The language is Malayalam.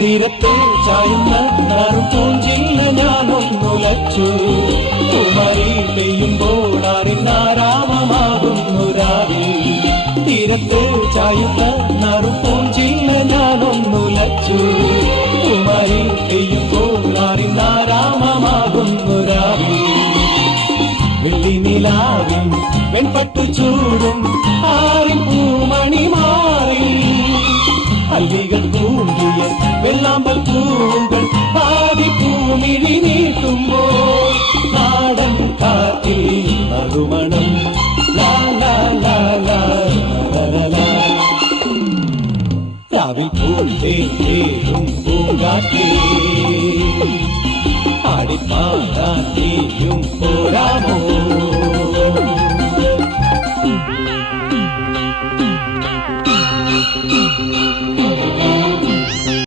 തീരത്തിൽ ചായുന്ന നറുപൂഞ്ചില്ല ഞാനൊന്നുലച്ചു. കുമരി പെയ്യുമ്പോൾ അറിഞ്ഞാരാമമാകുന്നു രാവിൽ. തീരത്തിൽ ചായുന്ന നറുപൂഞ്ചില്ല ഞാനൊന്നുലച്ചു. കുമരി പെയ്യുമ്പോൾ അറിഞ്ഞാരാമമാകുന്നു രാവിൽ. വെള്ളി നിലാവിൽ വെൺപട്ടു ചൂടും ആരിൻ പൂമണി മാറി. അല്ലികൾ തൂങ്ങിയ വെള്ളാമ്പൽ പൂവുകൾ പാതി പൂമിഴി നീട്ടുമ്പോൾ നാടൻ കാറ്റിൽ നറുമണം. ലാ ലാ ലാ ലാ ലാ ലാ. രാവിൽ പൂന്തേരും പൂങ്കാറ്റേ ആടിപ്പാടാൻ നീയും പോരാമോ.